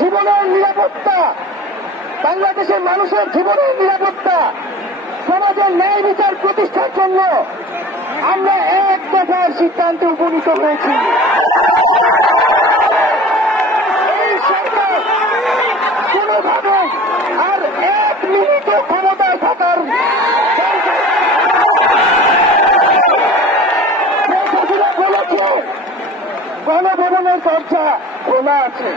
জীবনের নিরাপত্তা, বাংলাদেশের মানুষের জীবনের নিরাপত্তা, সমাজের ন্যায় বিচার প্রতিষ্ঠার জন্য আমরা এক দফার সিদ্ধান্তে উপনীত হয়েছি। এই সরকার কোনোভাবে আর 1 মিনিটও ক্ষমতায় থাকার বলেছে গণভবনের দরজা খোলা আছে।